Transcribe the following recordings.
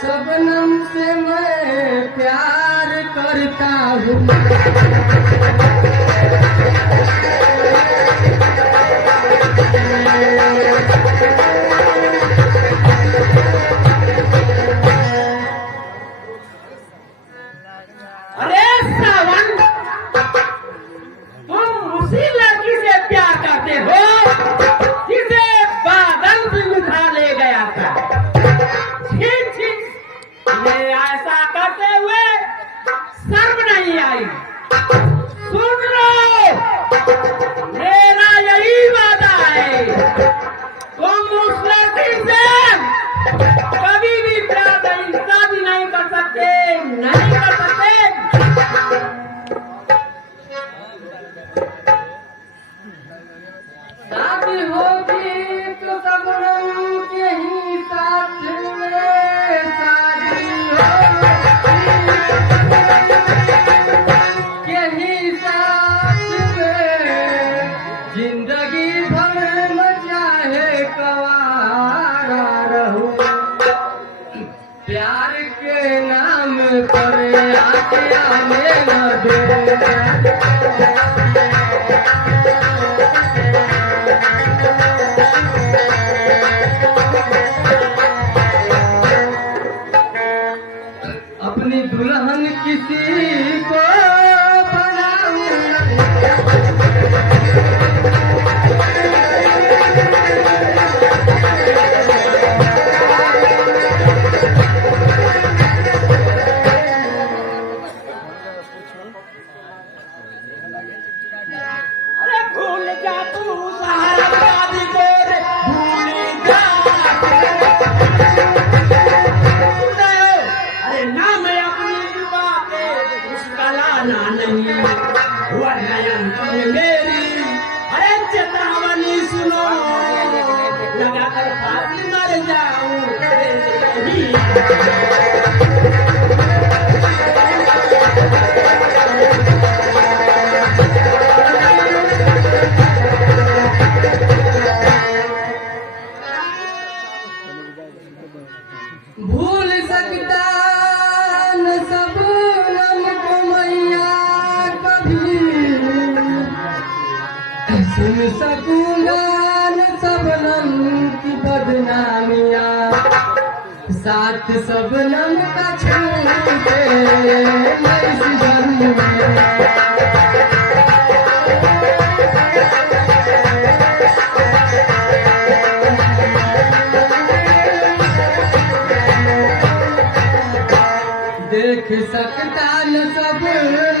सबनम से मैं प्यार करता हूँ। अरे सावन, तुम उसी लड़की से प्यार करते हो जिसे बादल भी उठा ले गया था। ठीक ठीक, मैं ऐसा करते हुए शर्म नहीं आई। सुन लो, मेरा यही वादा है, तुम उस लड़की से कभी भी प्यार नहीं, शादी नहीं कर सकते, नहीं कर सकते। शादी होगी तो सबनम के ही साथ में शादी होगी, के ही साथ में जिंदगी भर न चाहे कवारा रहूं। प्यार के नाम पर आके आने न दे। अपनी दुल्हन किसी को बनाऊं अरे भूल जा तू सहारा वादी को रे, भूल जा। अरे ना मैं अपनी जुबा पे उसका लाना नहीं, हुआ नयन तुम मेरी अरे चेतावनी सुनो, लगा कर फांसी मर जाऊं भूल सकता न सबनम को मैया कभी, सुन सकूंगा न सबनम की बदनामियाँ, साथ सबनम का छूटे मैं इस जन्म में। देख सकता न सबनम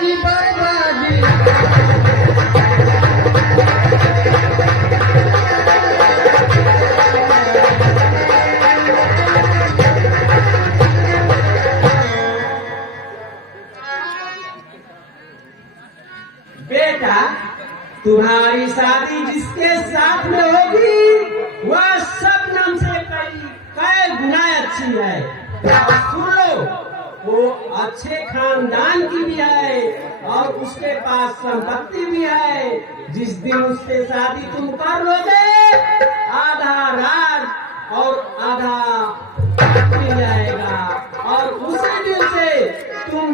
की बर्बादी, बेटा, तुम्हारी शादी जिसके साथ में होगी वह सबनम से कई गुना अच्छी है। सुन लो, वो अच्छे खानदान की भी है और उसके पास संपत्ति भी है। जिस दिन उससे शादी तुम कर लोगे, आधा राज और आधा मिल जाएगा और उसी दिन से तुम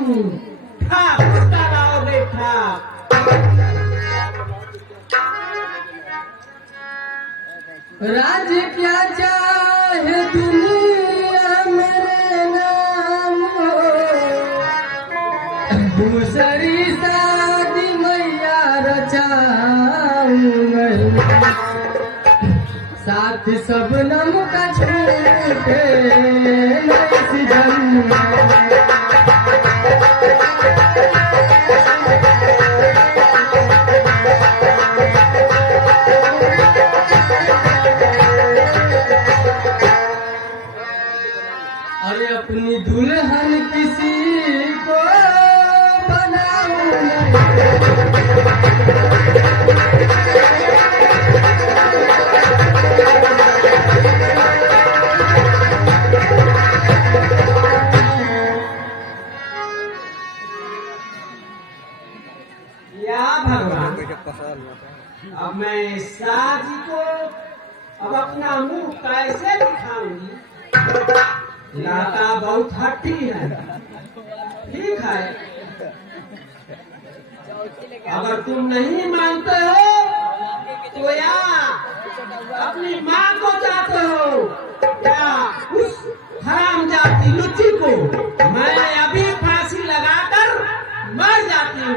ठाक उसका लाओगे ठाक। राज क्या चाहे दुनिया मेरे नाम हो, दूसरी शादी मैया रचाऊं मैं, साथ सबनम का छूटे मैं इस जन्म में। अरे अपनी दुल्हन किसी को बनाऊं अब मैं साजी को अब अपना मुंह कैसे दिखाऊंगी? लड़का बहुत हट्टी है। ठीक है, अगर तुम नहीं मानते हो तो या अपनी माँ को चाहते हो या उस हरामजादी लुच्ची को मैं अभी फांसी लगाकर मर जाती हूँ।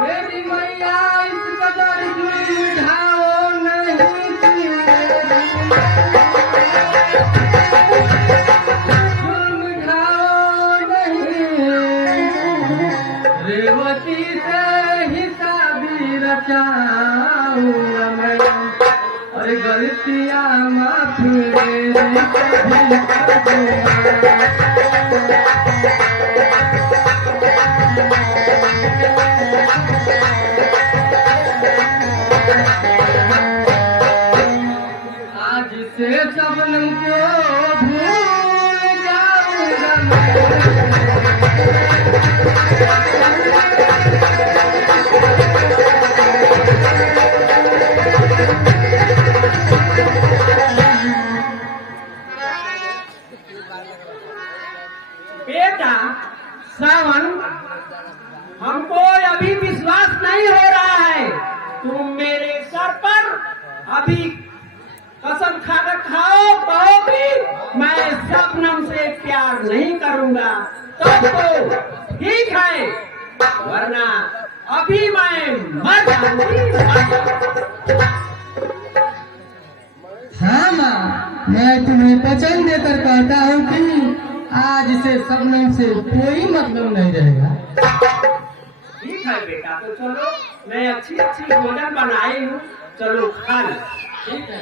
मेरी मैया इस कदर झूठाओ नहीं झूठाओ नहीं, रेवती से हिसाबी रचाऊंगा मैं, और गलतियाँ माफ मेरी कभी कर दूंगा। आज से सबन को भूल जाऊंगा बेटा श्रावण, हमको अभी विश्वास नहीं हो रहा है। तुम मेरे सर पर अभी कसम खाकर खाओ, कहो कि मैं शबनम से प्यार नहीं करूंगा, तब तो ठीक है, वरना अभी मैं मर जाऊंगी। हाँ माँ, मैं तुम्हें वचन देकर कहता हूँ कि आज से शबनम से कोई मतलब नहीं रहेगा। ठीक है बेटा, तो चलो, मैं अच्छी अच्छी भोजन बनाई हूँ, चलो खा लो। ठीक है।